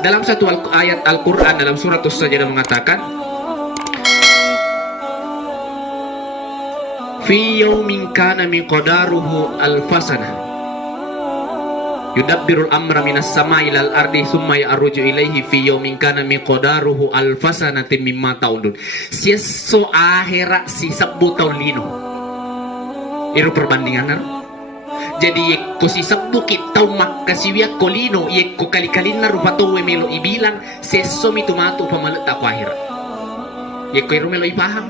Dalam satu ayat Al-Quran dalam surat As-Sajdah mengatakan, fi yaumin kana miqdaruhu alfasana yudabbirul amra minas samai ilal ardi summa ya'ruju ilaihi fi yaumin kana miqdaruhu alfasanatin mimma ta'udun. Sieso akhira si 10 tahun lino. Itu perbandingan. Jadi yekko si 10 kita makasiwia kolino yekko kali-kalina rupa towe melo ibilang seso mitumatu pamaleta ko akhira. Yekko iru melo ipaham.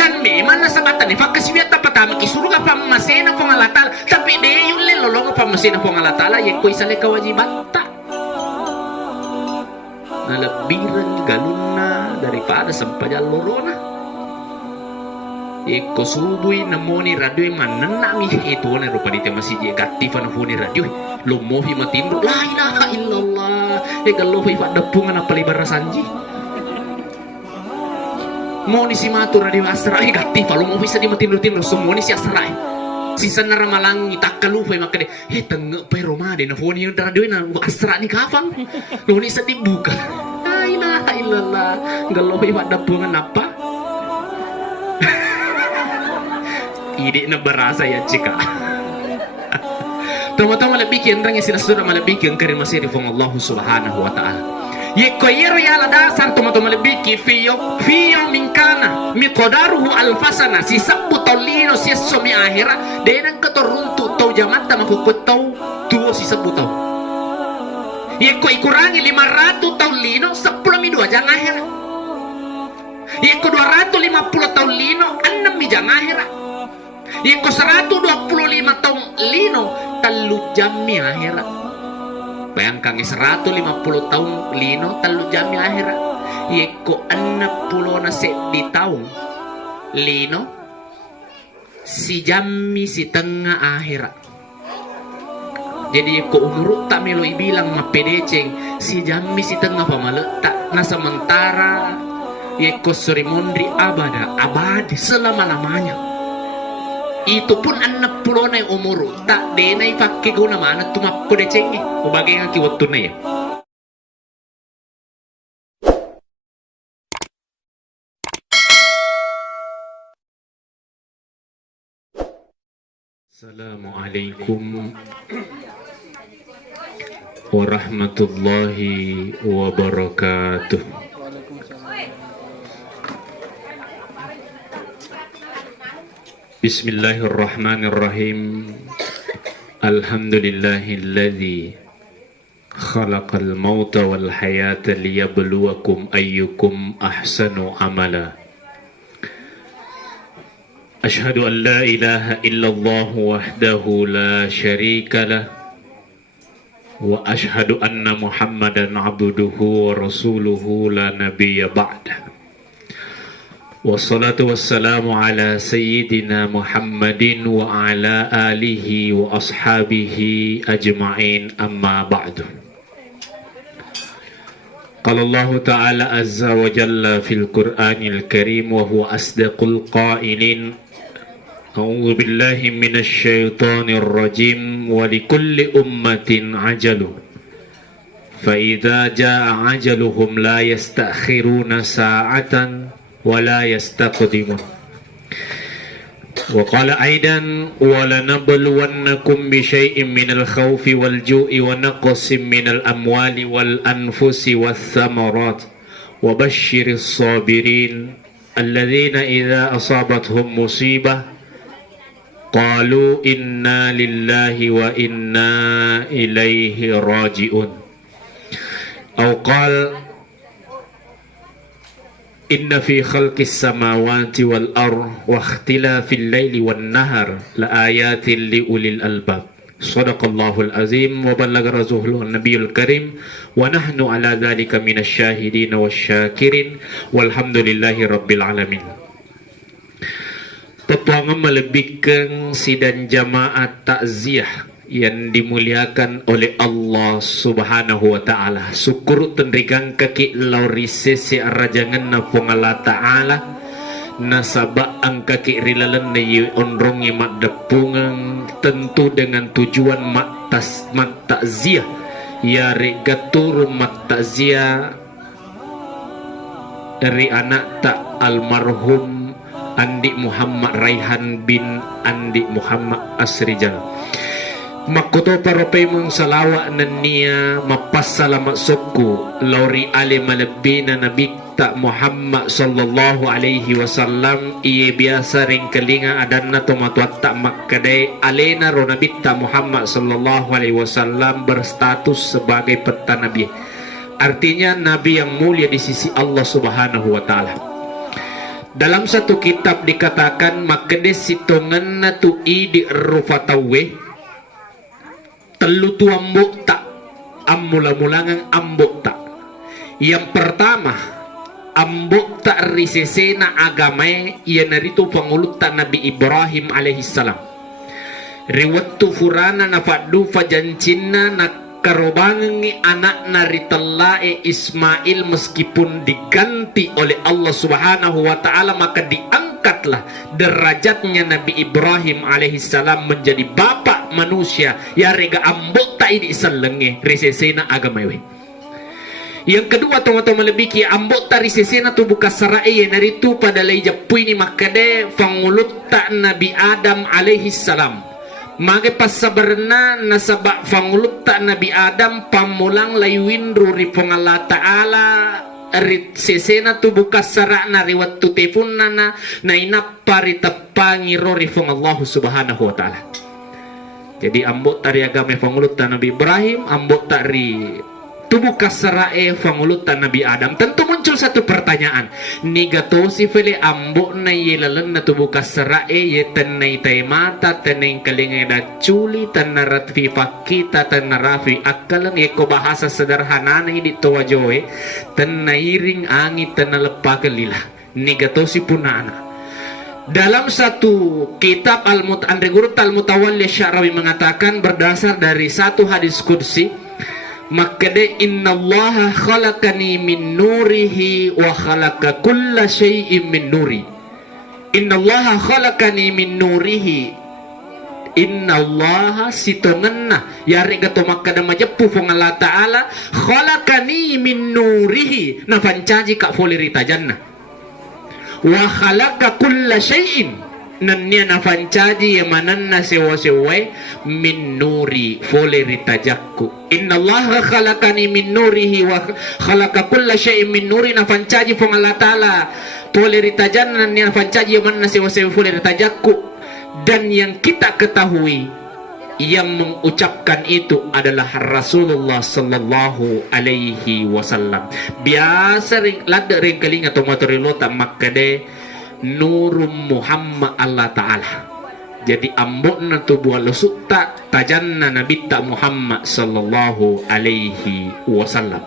Dan memang nasabatan ni fakasiwia tapatama kisuru ka pamasena pangalatal tapi de yun lelolong pamasena pangalatala yekko isale kewajiban tak. Nalabiran galuna daripada sampajal lorona. Eko subui namoni radio mananami itu na rupa di tema si gatifan huni radio lo mohi matindu la ilaha illallah kalau fi pada pungan apa libar sanji moni si matu radio asrai gatifan lo mohi sadi matindu tindu semoni si asrai si sanar malang itakalu fi makade tengge pe roma de na huni radio na asra ni kafang lo ni sadi buka la ilaha illallah kalau fi pada pungan apa ide na berasa ya cika. Tama-tama labikin rang sila sudah malabikin karin masiri fong Allah subhanahu wa ta'ala. Yeko yero ya la dasar tama-tama labiki fiyo minkana miqdaruhu alfasana si 10 tahun si somi akhira denang ketoruntu tau jamata makukut tau tuo si 10 tahun. Yeko ikurangi 500 tahun lino 10 mi 2 jang akhira. Yeko 250 tahun lino 6 mi jang akhira. Yeko 125 tahun lino talu jami akhirat. Bayangkan 150 tahun lino talu jami akhirat. Yeko 60 na di tahun lino si jami si tengah akhirat. Jadi yeko umur tak melo ibilang mapedeceng si jami si tengah pamaletak na sementara yeko sorimondri abadi selama-lamanya. Itu pun anak pulau na umur tak denai pakai guna mana tu mapko de cengi ubagai ngaki waktu na ya. Assalamualaikum warahmatullahi wabarakatuh. Bismillahirrahmanirrahim. Alhamdulillahilladzi khalaqal mauta wal hayata liyabluwakum ayyukum ahsanu amala. Ashhadu an la ilaha illallah wahdahu la syarika lah wa ashhadu anna Muhammadan abduhu wa rasuluhu la nabiyya ba'dah. Wassalatu wassalamu ala sayyidina Muhammadin wa ala alihi wa ashabihi ajma'in amma ba'du. Qala Allah ta'ala azza wa jalla fil Qur'anil Karim wa huwa asdaqul qailin. A'udzu billahi minasy syaithanir rajim wa likulli ummatin ajalu. Fa idza jaa ajaluhum la yastakhiruna sa'atan ولا يستقدمون وقال أيضا ولنبلونكم بشيء من الخوف والجوع ونقص من الأموال والأنفس والثمرات وبشر الصابرين الذين إذا أصابتهم مصيبة قالوا إنا لله وإنا إليه راجعون أو قال Inna fi khalqis samawati wal ardh wa ikhtilafil laili wan nahar la ayatin li ulil albab. Shadaqallahul azim wa ballagha rasuluhun nabiyul karim wa nahnu ala dzalika minasy syahidin wasyakirin walhamdulillahi rabbil alamin. Petuangan melebihkan sidang jamaat takziah yang dimuliakan oleh Allah subhanahu wa ta'ala. Syukur tendrikan kaki laurise si arajangan na pungala ta'ala nasabak ang kaki rilalan na onrongi mak depungan tentu dengan tujuan mak takziah ya regaturu matazia dari anak tak almarhum Andi Muhammad Raihan bin Andi Muhammad Asrijal. Makoto paropay mong salawa na niya mapasalamat soko lauri ale malabi na nabikta Muhammad sallallahu alaihi wasallam iye biasa ring kalinga adan na tumatuatta makkaday alena ro nabikta Muhammad sallallahu alaihi wasallam berstatus sebagai petanabi. Artinya nabi yang mulia di sisi Allah subhanahu wa ta'ala. Dalam satu kitab dikatakan makade sitongan na tu'i di rufatawe telu tu ambok tak amula-mulangan ambok tak. Yang pertama ambok tak risesena agama ia narito pangulutan Nabi Ibrahim alaihissalam. Riwattu furana na faddu fajancinna na karobangi anak naritallae Ismail meskipun diganti oleh Allah subhanahu wa ta'ala, maka diangkatlah derajatnya Nabi Ibrahim alaihissalam menjadi bapak manusia ya rega ambok tak ini selenge risesena agamawe. Yang kedua teman-teman lebih ki ambok tak risesena tu buka sarai ya naritu pada lay japui ni makade fangulut tak Nabi Adam alaihissalam. Mage pasabarna nasabak fangulut tak Nabi Adam pamulang layuin ruri Allah Ta'ala rit sesena tu buka sara na riwat tu tefun na inapa ritapangi rori Allah subhanahu wa ta'ala. Jadi ambot tari agama fangulut tak Nabi Ibrahim, ambot tari tubuh kasarae fangulutan Nabi Adam. Tentu muncul satu pertanyaan, nigato si fele ambok na yelalan na tubuh kasarae ye tenay tay mata tenay kalingay na culi tanarat fi fakita tanarafi akalang ye ko bahasa sederhana na hindi tawajoy tanairing angit tanalepakalila nigato si punana. Dalam satu kitab Al-Mutawalli Al-Mutawalli Sya'rawi mengatakan berdasar dari satu hadis qudsi, makade innallaha khalaqani min nurihi wa khalaqa kulla syai'in min nuri. Innallaha khalaqani min nurihi. Innallaha sitonganna yari gato makada majepu fong Allah Ta'ala khalaqani min nurihi na fancaji ka folirita janna wa khalaqa kulla syai'in nannya na fancaji yamanan na sewa-sewai min nuri fole ritajakku. Inna Allah khalaqani min nurihi wa khalaqa kulla syai'in min nuri na fancaji fong Allah Ta'ala fole ritajan nannya na fancaji yamanan na sewa-sewai fole ritajakku. Dan yang kita ketahui yang mengucapkan itu adalah Rasulullah sallallahu alaihi wasallam. Biasa lada ring kaling atau motorilota makade nurum Muhammad Allah Ta'ala. Jadi ambok na tubuh lusukta tajanna Nabi ta Muhammad sallallahu alaihi wasallam.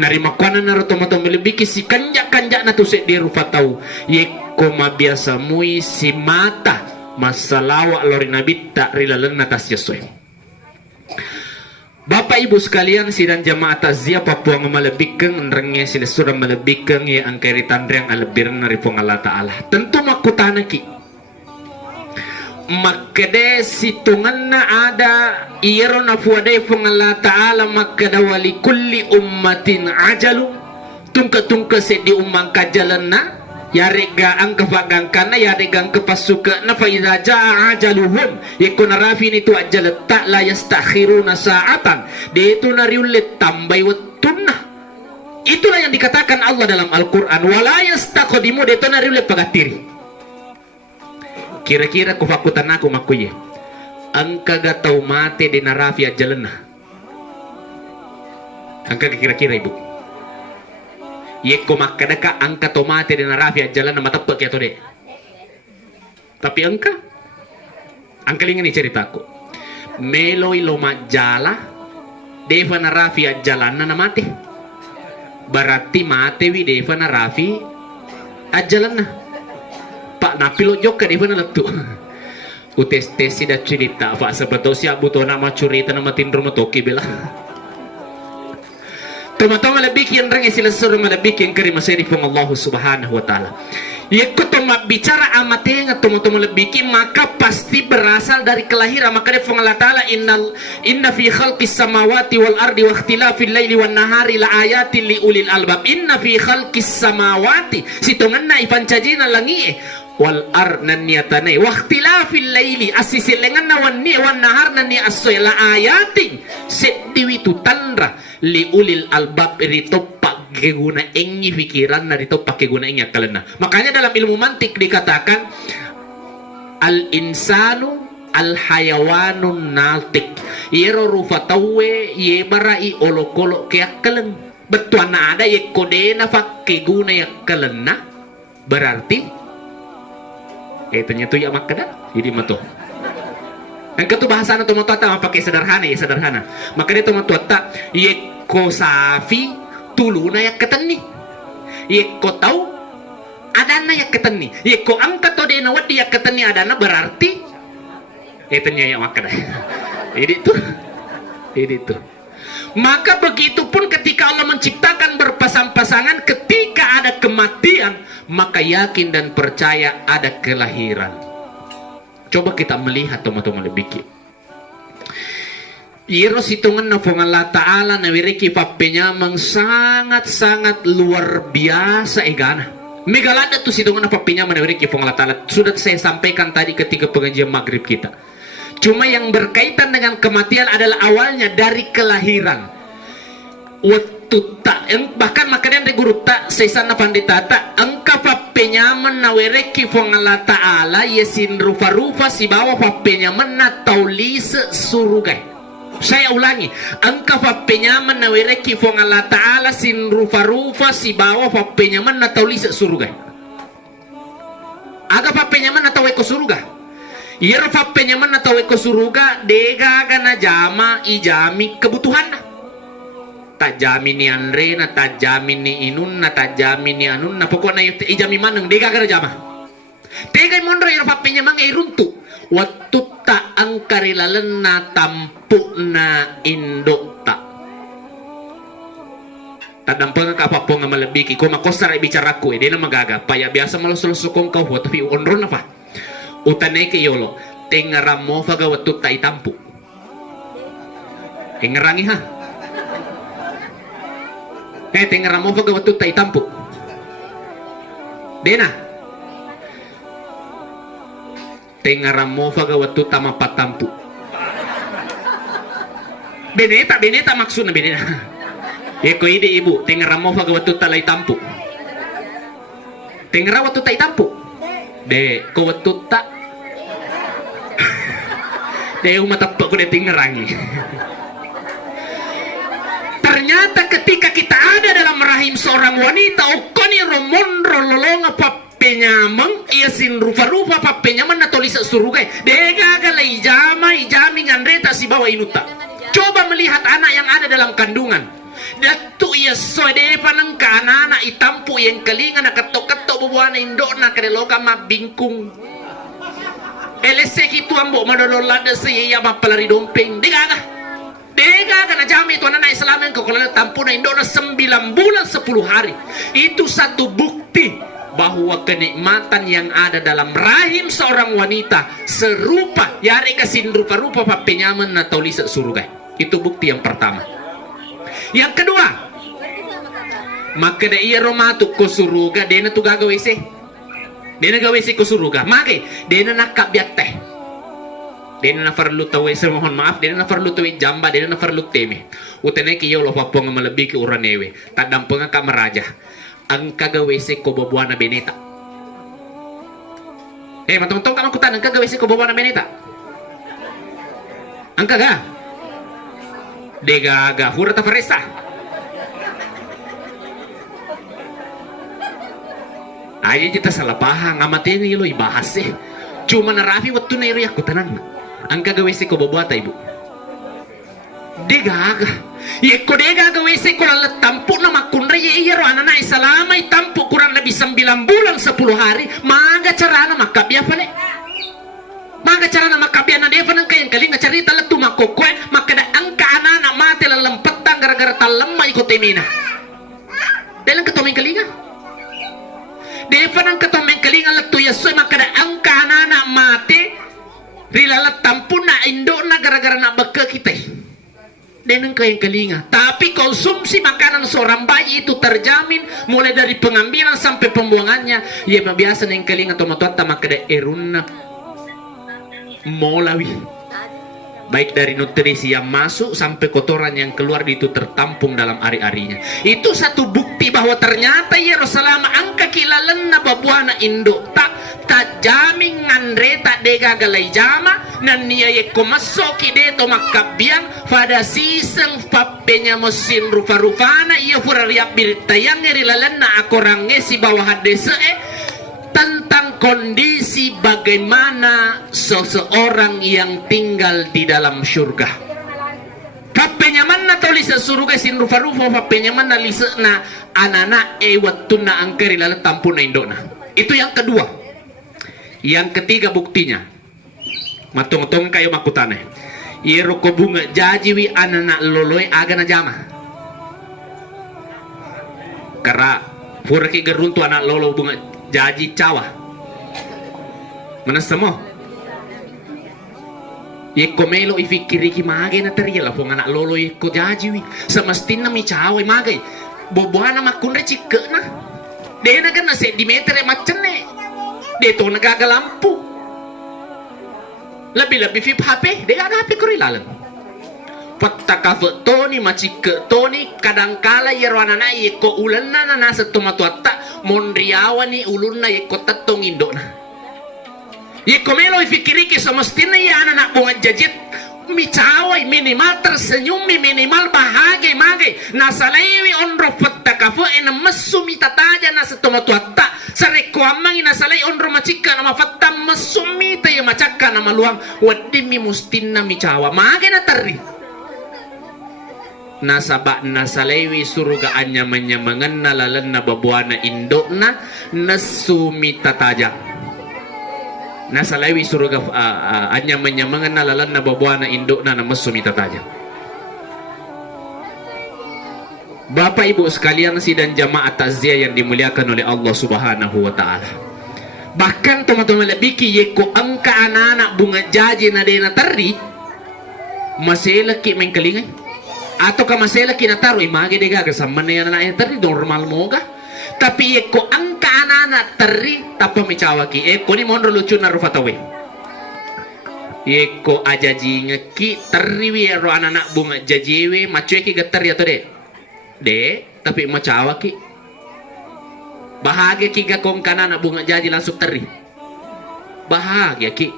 Narima kuana na rotomato melebiki si kanjak-kanjak na tusik di rufatau yeko mabiasa mui si mata masalawa lori Nabi ta rilalan na tas Yesuy. Bapak Ibu sekalian sidang jamaah takziah Papua ngamalebikeng nrengnya sila surah malebikeng ya angkari tandreng alebirna ripong Allah Ta'ala. Tentu makutana ki makade situngan na ada iyero na fuadai fong Allah Ta'ala makada wali kulli ummatin ajalu tungka-tungka sedi umang kajalan na yarega ang kafagangkana yarega ang kapasuka na faiza jaa ajaluhum yakuna rafi nitu ajalat ta la yastakhiruna sa'atan dito na riulit tambay wattunna. Itulah yang dikatakan Allah dalam Al-Quran, wala yastaqdimu dito na riulit pagatiri. Kira-kira kufakutan aku makuye ang kagatau mate de na rafi ajalan na ang kira-kira ibu yeko makadaka angka tomate dan rafia jalan nama tepak ya tode. Tapi angka lingan ni ceritaku. Meloi loma jala deva na rafia jalan na mate. Berarti mate wi deva na rafi ajalan na. Pak napilo joka deva na letu. Utes-tes sida cerita pak sebetul siap butuh nama curita nama tindur motoki bela. Teman-teman lebih yang reng sila suruh lebih yang kari masih pun Allah subhanahu wa ta'ala. Yaitu bicara amatenga tomo lebih maka pasti berasal dari kelahiran. Maka dia Allah Ta'ala inna fi khalqis samawati wal ardi wa ikhtilafil laili wan nahari la ayatin li ulil albab. Inna fi khalqis samawati sitongan na ipancajina langi wal ar nan niatane wa ikhtilafil laili asisilengan na wan nahar nan ni asoy la ayatin sediwi tu tandra li ulil albab rito pakai guna engi pikiran na dito pakai guna engi akalan na. Makanya dalam ilmu mantik dikatakan al insanu al hayawanun natik yero rufatawe ye barai olokolo ke akalan betuan ada ye kodena pakai guna akalan na berarti ternyata ya makada jadi mato. Yang ketu bahasa na tomo tata pakai sederhana ya sederhana. Maka dia tomo tata ye kosafi tulu na yak ketani ye ko tahu adana yak ketani ye ko angkat to de na wadi yak ketani adana berarti etanya yang makada ini itu maka begitupun ketika Allah menciptakan berpasang-pasangan ketika ada kematian maka yakin dan percaya ada kelahiran. Coba kita melihat teman-teman lebih Iros hitungan na pong Allah Ta'ala na wiriki papenyamang sangat-sangat luar biasa egana. Megalada tu hitungan na papenyamang na wiriki pong Allah Ta'ala. Sudah saya sampaikan tadi ketika pengajian maghrib kita. Cuma yang berkaitan dengan kematian adalah awalnya dari kelahiran. Bahkan makanya dari guru tak sesana panditata engka papenyaman na wiriki pong Allah Ta'ala yesin rufa-rufa si bawa papenyaman na taulise surugay. Saya ulangi, angka penyaman na wireki fong Allah Ta'ala sin rufa-rufa si bawa penyaman na taulisa surga. Aga penyaman na tawe ko surga. Iro penyaman na tawe ko surga dega na jama ijami kebutuhan na. Tajami ni Andre na tajami ni Inun na tajami ni Anun na pokoknya ijami maneng dega na jama. Tegay mondro iro penyaman ay runtu. Waktu tak angkarilalan na tampu na indok tak tadampang ka apa nga malabiki ko makosar bicara ko di na magaga paya biasa malusul-sukong ka ho tapi onro na pa utanay kay yolo tengaram mo faga waktu tak itampu tengarangi ha tengaram mo faga waktu tak itampu dena tengaramo faga waktu tama patampu beneta maksudnya beneta ya ko ide ibu tengaramo faga waktu talay tampu tengara waktu tay tampu de ko waktu tak de umatapak ko de tengarangi ternyata ketika kita ada dalam rahim seorang wanita okoni romondro lolonga penyamang iasin rufa-rufa penyaman na tolisa surugai dega gala ijami ngandreta si bawa inuta. Coba melihat anak yang ada dalam kandungan datu ia soede panang ka anak itampu yang kelingan na ketok-ketok bubuana indok na kadeloga mabingkung elese kitu ambo madololada siya mapalari dompeng dega na jami itu anak Islam yang kekolala tampu na indok na 9 bulan 10 hari. Itu satu bukti bahwa kenikmatan yang ada dalam rahim seorang wanita serupa yari kasin rupa-rupa penyaman na taulisa surga. Itu bukti yang pertama. Yang kedua, maka da iya romatu ko suruga dena tu gagawese dena gawese ko suruga make dena nakabyak teh dena na farlu tawe mohon maaf dena na farlu tawe jamba dena na farlu teme utene ki yo lo papong malebiki uranewe tadampeng ka maraja ang kagawese ko bobuana beneta. Matong-tong ka kutan ang kagawese ko bobuana beneta. Ang kaga. Degaga hurata faresta. Ayo kita salah paham ngamatin lo ibahas Cuma narafi waktu na iri aku tanan. Ang kagawese ko bobuata ibu. Degaga. Ye ko dega gawese ko lang tampu na makunra ye iyero anana isalama itampu kurang lebih 9 bulan 10 hari maga carana makabya pale maga carana makabya na defa nang kayang kalinga carita latu makokwe makada angka anana mate lalampetang gara-gara talam mai ko temina delang ketoming kalinga Devan ang katomeng kalinga latu yasoy makada ang kanana mate rilalat tampun na indo na gara-gara na bagka kita. Denang kayang kalinga. Tapi konsumsi makanan seorang bayi itu terjamin mulai dari pengambilan sampai pembuangannya. Ya biasa neng kalinga tomatoata makada erunna molawi. Baik dari nutrisi yang masuk sampai kotoran yang keluar itu tertampung dalam ari-arinya. Itu satu bukti bahwa ternyata ya Rasulullah angka kilalan na babuana induk tak jamin ngandre tak dega galai jama nan niya ye komasoki de to makabiang pada siseng papenya mesin rupa-rupana ia furariap biritayang ngerilalan na akorange si bawah hadese tentang kondisi bagaimana seseorang yang tinggal di dalam surga. Papenya mana tulis surga sin rupa-rupa papenya mana lisa na anana watuna angkeri lalat tampuna indona. Itu yang kedua. Yang ketiga buktinya. Matong-tong kayo makutane. Iro ko bunga jajiwi anana loloy aga na jama. Kara pura ki geruntu anak lolo bunga jaji cawa mana samo iko melo ifikiri ki mage na teriela po anak lolo iko jaji wi semestina mi cawa mage boboana makunre cikena dena kan na sentimeter macene de to nagaga lampu lebih fip HP de aga HP kurilalan pattaka toni macike toni kadangkala yerwana na iko ulanna na nasa tomatuatta mondriawa ni ulunna iko tattong indona iko melo ifikiriki semestina ya anak bunga jajit micawai minimal tersenyum minimal bahagia mage nasalaiwi onro pattaka ena mesumi tataja nasa tomatuatta sareko amangi nasalai onro macika nama fattam mesumi tayo macaka nama luang wadimi mustinna micawa mage na tari nasaba nasalewi surga anya manyamangan nalalan na babuana indok na nasumi tataja nasalewi surga anya manyamangan nalalan na babuana indok na namasumi tataja. Bapak Ibu sekalian sidang jamaah takziah yang dimuliakan oleh Allah Subhanahu wa taala. Bahkan teman-teman lebih yeko angka anak-anak bunga jaji na dena tari masih laki mengkelingai atau kamasela kinataru image de gaga samane yana na teri normal moga tapi eko angka anak teri tapa micawa ki eko ni mondro lucu na rufatawe eko ajaji ngeki teri wi ro anak bunga jajewe macue ki gatar ya to de tapi macawa ki bahagia ki ga kong kanana bunga jaji langsung teri bahagia ki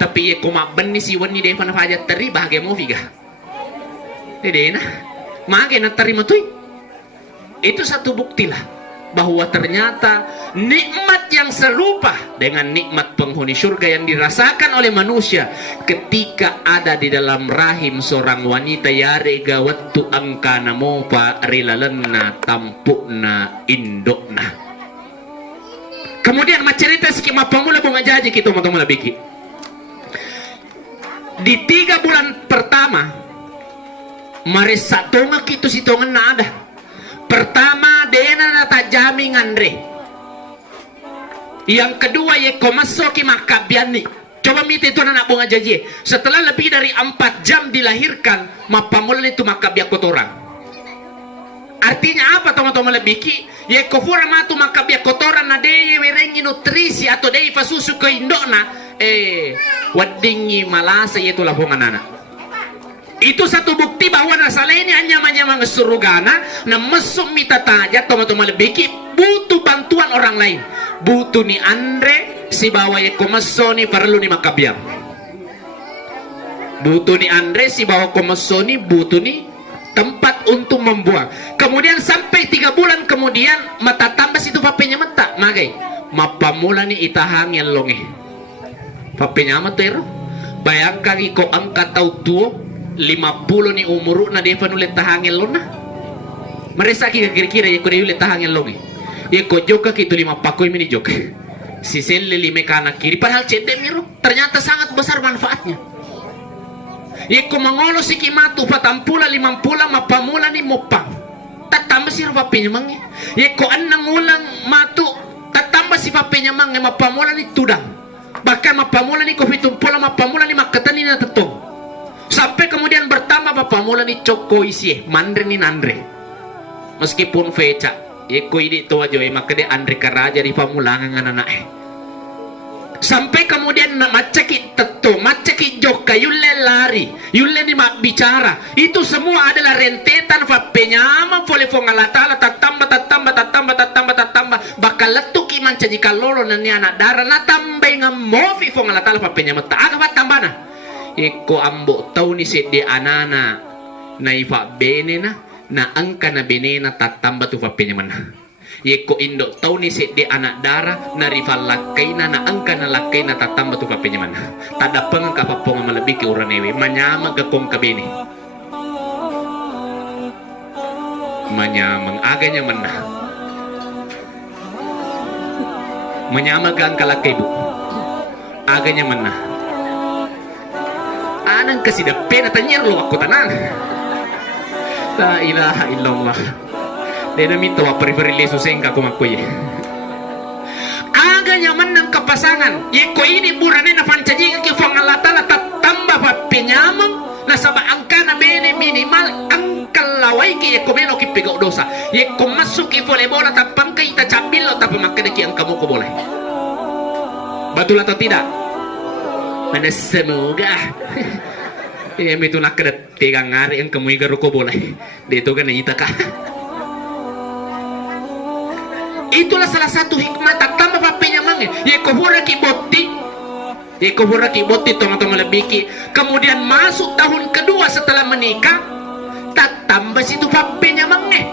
tapi eko mabben ni si wani de pana faja teri bahagia mo figa Dena, mage na terima tuh. Itu satu buktilah bahwa ternyata nikmat yang serupa dengan nikmat penghuni surga yang dirasakan oleh manusia ketika ada di dalam rahim seorang wanita yare gawattu angkana mopa rilalenna tampukna indokna. Kemudian macerita skema pemula bunga jaji kita teman-teman biki. Di 3 bulan pertama marisa tonga kitu si tonga na ada pertama dena na tajami ngandre yang kedua ye komasoki makabiani coba miti itu anak bunga jaji setelah lebih dari 4 jam dilahirkan mapamulan itu makabia kotoran artinya apa teman-teman lebih ki ye kofura matu makabia kotoran na deye werengi nutrisi atau deye fasusu ke indona wadingi malasa itu labongan anak. Itu satu bukti bahwa nasalah ini hanya surugana na mesum mita taja teman-teman lebih butuh bantuan orang lain butuh ni Andre si bawa ye komasoni perlu ni makabiam butuh ni Andre si bawa komasoni butuh ni tempat untuk membuang kemudian sampai 3 bulan kemudian mata tambah situ papenya mata magai mapamula ni itahang yang longe papenya matero bayangkan iko angka tau tuo 50 ni umuru na defa nulet tahangel lona meresa ki kira-kira ye ko ulet tahangel longi ye ko joka ki 5 pakoy mini joka si selle 5 kanan kiri padahal cete miro ternyata sangat besar manfaatnya ye ko mangolo si kimatu 40 50 mapamula ni mopang tatamba sir papinya mangi ye ko annang ulang matu tatamba si papenya mang mapamula ni tudang. Bahkan mapamula ni kopi tumpula mapamula ni makatani na tetong. Sampai kemudian bertambah mapamula ni coko isi mandre ni nandre. Meskipun feca, iko ini tua joy makade andre karaja di pamulangan anak. Sampai kemudian macaki teto, macaki joka, yulle lari, yulle ni mak bicara. Itu semua adalah rentetan fapenyama fole fongalatala tatamba. Bakal letuk iman jika lolo nani anak darah na tambay nga mofi fongalatala fapenyama ta aga fatambana. Iko ambo tau ni sedi anana na ifa benena na angka na benena tatamba tu fapenyama. Yeko indo tau ni sedi anak darah na rival lakaina na angka na lakaina tatamba tu kapenyaman. Tada pengang kapaponga malebih ke uranewe manyama gakong kabini. Manyamang aganya mana. Manyama gang kalakai bu. Aganya mana. Anang kasi depen atanyir lo aku tanang. La ilaha illallah. Dena minta wa periferi susengka kumakuye. Aganya menang kepasangan. Yeko ini burane na fancaji ke fangalatala tatamba pa penyamang na saba angka na bene minimal angkal lawai ke yeko meno ki pegok dosa. Yeko masuk ki vole bola tapang ke ita cabil lo tapi makanya ki angkamu ko boleh. Betul atau tidak? Mana semoga. Ya itu nak kedet tegang ngari yang kamu igaru ko boleh. Dia itu kan ita kah. Itulah salah satu hikmah tatamba papenya mange. Yekohura kiboti teman-teman lebih. Kemudian masuk tahun kedua setelah menikah, tatamba situ papenya mange.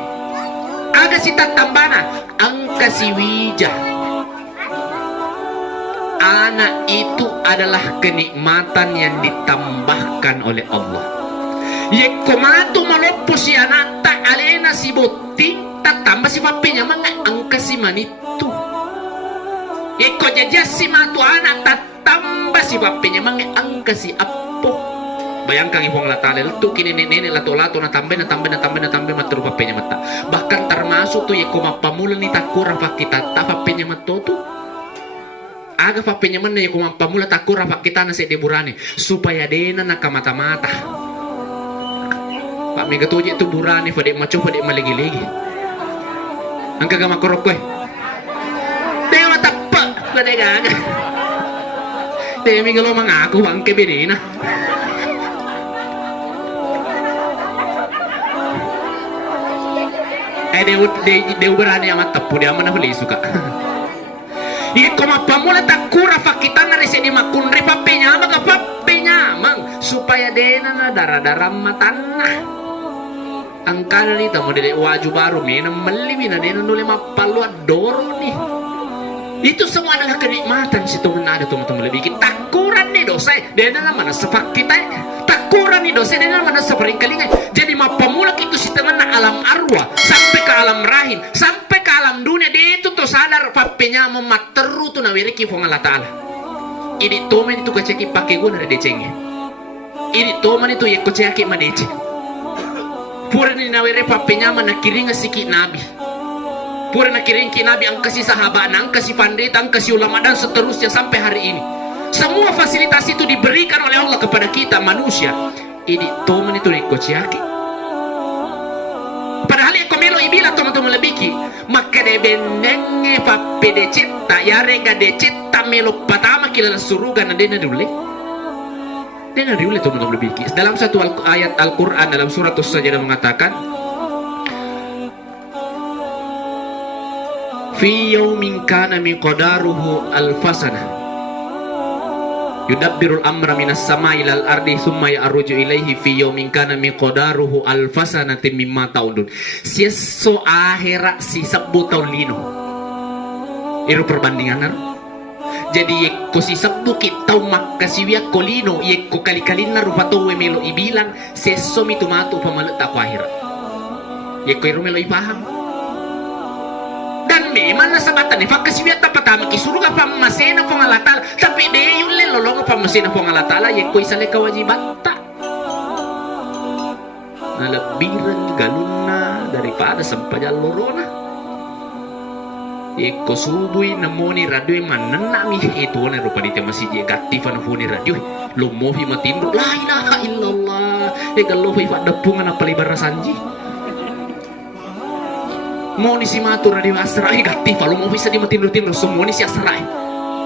Aga si tatambana, angka si wija. Anak itu adalah kenikmatan yang ditambahkan oleh Allah. Yekomatu maloppo si anak tak alena si boti. Tatamba si papenya mga angka si manitu. Iko jajas si matu anak tatamba si papenya mga angka si apo. Bayangkan ipong latale letu kini nenek lato-lato na tambe maturu papenya mata. Bahkan termasuk tuh iko mapamula ni takura fakita ta papenya mato tu. Aga papenya mana iko mapamula takura fakita na se deburane supaya dena nakamata-mata. Pak mega tuji tu burane fade macho fade malegi-legi. Ang kagama korok ko eh. Dewa tapak. Ladega nga. Demi kalau mengaku ang kebirina. Dewa berani amat tapu. Dia mana huli suka. Iko mapamula takura fakitana resi di makunri papenya. Maga papenya. Mang. Supaya dena na darah-darah matanah. Ang kanan ito mo dili waju baru minam melibina deno nule mapalu adoro nih. Itu semua adalah kenikmatan situ ada teman-teman lebih takuran nih dosa dena mana sepak kita takuran nih dosa dena mana separing kalingan. Jadi mapamulak itu si teman alam arwah sampai ke alam rahim sampai ke alam dunia dia itu tuh sadar papenya memateru tuh nawiriki fonga Allah Ta'ala. Ini tomen itu keceki pakai guna ada decengnya. Ini tomen itu ya keceki madece. Pura ni nawere papenya mana kiringa sikit nabi. Pura na kiring ki nabi ang kasi sahabat, ang kasi pandeta, ang kasi ulama dan seterusnya sampai hari ini. Semua fasilitas itu diberikan oleh Allah kepada kita manusia. Ini toman itu ni kociaki. Padahal yang komelo ibila teman-teman lebih maka de benenge pape de cita ya rega de cita melo patama kila suruga na dena dulu. Dan ada oleh teman-teman lebih. Dalam satu ayat Al-Quran dalam surat As-Sajdah mengatakan, fi yaumin kana miqdaruhu alfasana yudabbirul amra minas samai ilal ardi summa ya'ruju ilaihi fi yaumin kana miqdaruhu alfasanatin mimma ta'udun. Sieso akhira si 10 tahun lino. Itu perbandingan. Jadi yekko si sabdu kitau makasiwia kolino yekko kali-kalin na rupato melo ibilang seso mitumatu pamalata ko akhirat. Yekko melo ipaham. Dan memang nasabatan ni fakasiwia tapatama kisuruga pamasena pangalatal tapi de yun lelolong pamasena pangalatala yekko isale kewajiban tak. Nalabiran galuna daripada sampai jalurona. Iko subui namoni radio mananami itu na rupa di masih je gatifan huni radio lumohi matindro la ilaha illallah gallohi pada pungan apa libar sanji mo ni si matur radio asrai gatif lumohi sa di matindro semua ni si asrai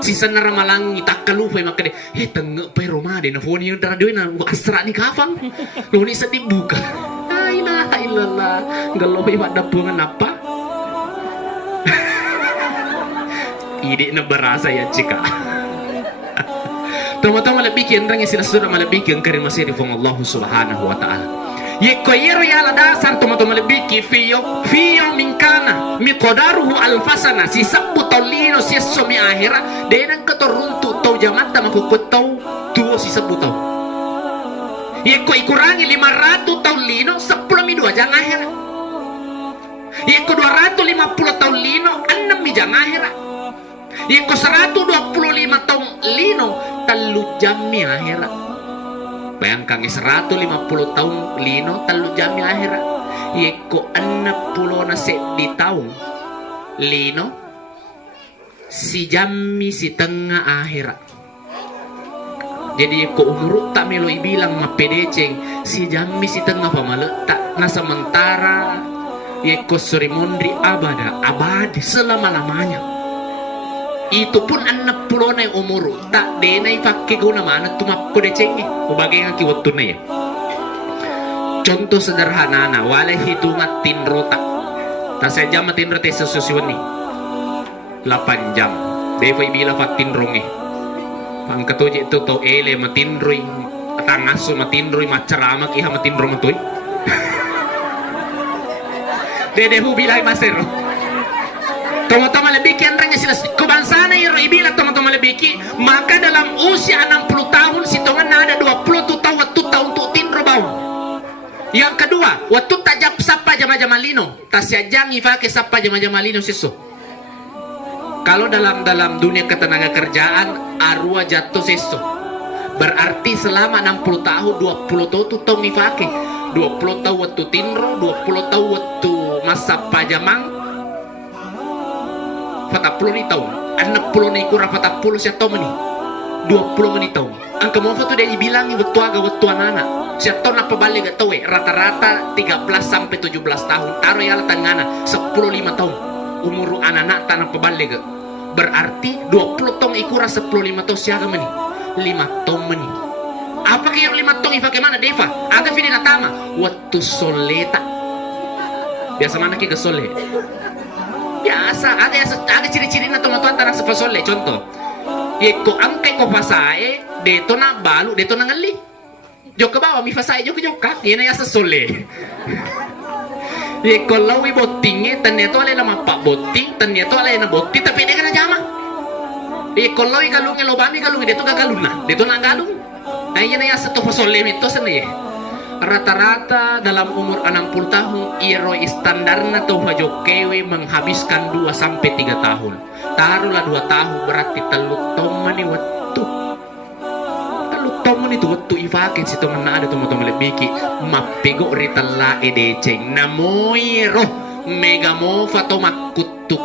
sisa na ramalang itakalufa makade tengge pe romade na huni radio na asra ni kafang lo ni sa dibuka la ilaha illallah gallohi pada pungan apa ide na berasa ya cika. Tama-tama labikin rang sila sura malabikin karin masiri fong Allah subhanahu wa ta'ala. Yeko yero ya lada san tama-tama labiki fiyo minkana miqdaruhu alfasana si sabbu tolino si somi akhira denang ketoruntu tau jamata makukutau tuo si sabbu tau. Yeko ikurangi 500 tahun lino 10 mi 2 jang akhira. Yeko 250 tahun lino 6 mi jang akhira. Yeko 125 tahun lino talu jami akhirat. Bayangkan 150 tahun lino talu jami akhirat. Yeko 60 na di tahun lino si jami si tengah akhirat. Jadi yeko umur tak melo ibilang mapedeceng si jami si tengah pamaletak na sementara yeko surimundri abadi selama-lamanya. Itu pun anak pulau na umur tak denai pakai guna mana tumak ko decengnya bagai ngaki waktu na ya. Contoh sederhana na wala hitungan tinro tak saya jam tinro te sesuatu ni 8 jam devai bila fat tinronge pang katoje itu to ele matinroi tangaso matinroi macarama kiha matinro matoi dede hu bilai masero toma-toma lebiki anrang sila kebangsaan iro ibila toma-toma lebiki maka dalam usia 60 tahun si tongan ada 20 tahun waktu tahun tu tinro bau. Yang kedua waktu tajap sapa jama-jama lino tasyajang ifake sapa jama-jama lino seso. Kalau dalam dunia ketenaga kerjaan arua jatuh seso berarti selama 60 tahun 20 tahun tu tong ifake 20 tahun waktu tinro 20 tahun waktu masa pajamang 40 ni tahun 60 ni kurang 40 siya tahun ni 20 ni tahun ang kamofa tu dia dibilangi betul anak siya tahun apa balik gak tahu rata-rata 13 sampai 17 tahun taruh ya tangana 10-5 tahun umur anak-anak tanah pebalik gak berarti 20 tahun ikura 10-5 tahun siya meni 5 tahun meni apa kaya 5 tahun ifa kemana Deva aga fini natama waktu soleta biasa mana ke sole biasa ada ciri-ciri na teman-teman tanah sepasole contoh iko angkai ko pasae deto na balu deto na ngali jok ke bawah mi pasae jok ke joka yana ya sesole iko lawi botinge ternyata ale na mapak boting ternyata ale na boting tapi dia kena jama iko lawi galunge lobami galunge deto gagaluna deto na galung yana ya satu pasole mito sene rata-rata dalam umur 60 tahun iro standarnya tuh Jokewi menghabiskan 2 sampai 3 tahun taruhlah 2 tahun berarti telut tomani waktu itu waktu ifakin situ mana ada teman-teman lebiki mapego ritala edeceng namoiro megamo fatoma kutu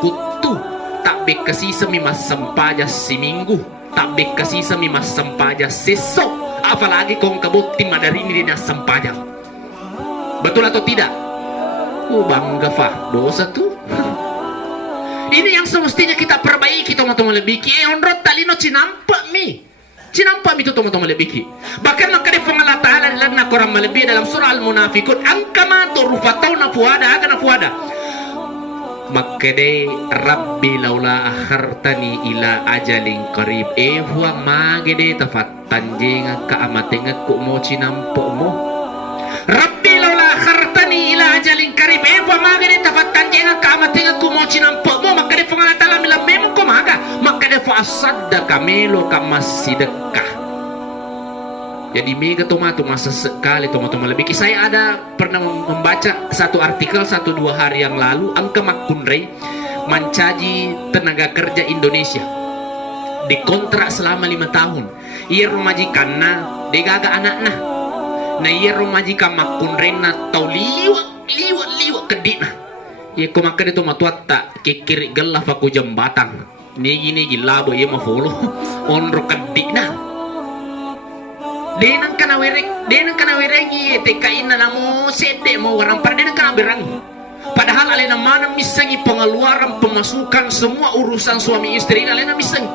tak bekasi semimas sempaja seminggu tak bekasi semimas sempaja sesok apalagi kong kabukti madari ini dina sempajang betul atau tidak bangga fah dosa tuh ini yang semestinya kita perbaiki teman-teman lebiki onrot talino cinampak mi itu teman-teman lebiki bahkan maka di Allah Ta'ala lana korang melebihi dalam surah Al-Munafikun angkama turufatau nafuada aga nafuada maka de Rabbi laula akhartani ila ajalin qarib huwa magede tafat tanjinga ka amatenga ko mo cinampo mo Rabbi laula akhartani ila ajalin qarib huwa magede tafat tanjinga ka amatenga ko mo cinampo mo maka de pangalatala mila memo ko maga maka de fa asadda kamelo kamasidekah. Jadi mega tomato masa sekali tomato lebih. Saya ada pernah membaca satu artikel 1-2 hari yang lalu angka Makunrei mencaji tenaga kerja Indonesia dikontrak selama 5 tahun. Ia rumajikan na degaga anak na ia rumajikan Makunrei na tau liwat kedina. Ye ko makade to matuatta kikiri galla fa ko jambatan. Nigi labo ye mafolo onro kadina. Denang kana wereng ye te kaina namo sede mo warang par denang kana berang. Padahal alena mana misangi pengeluaran pemasukan semua urusan suami istri ini alena misangi.